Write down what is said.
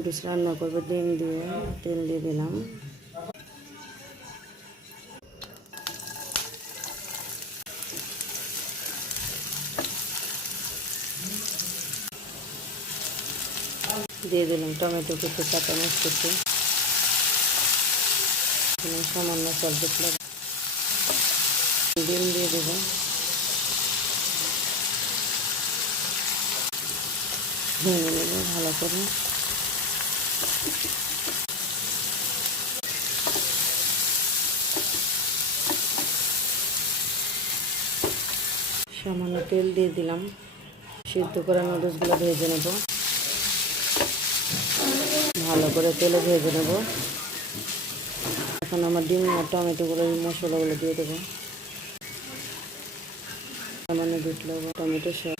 Noodles রান্না করবো ডিম দিয়ে, তেল দিয়ে দিলাম। দিয়ে দিলাম টমেটো কুচি, কাঁচা মরিচ কুচি, সামান্য সবজি, ডিম দিয়ে দেবো। ভেঙে নেব ভালো করে। সামান্য তেল দিয়ে দিলাম। সিদ্ধ করা নুডলসগুলো ভেজে নেব ভালো করে, তেলে ভেজে নেব। এখন আমার ডিম আর টমেটোগুলো, মশলাগুলো দিয়ে দেবো। সামান্য দুধ লবণ, টমেটো সস,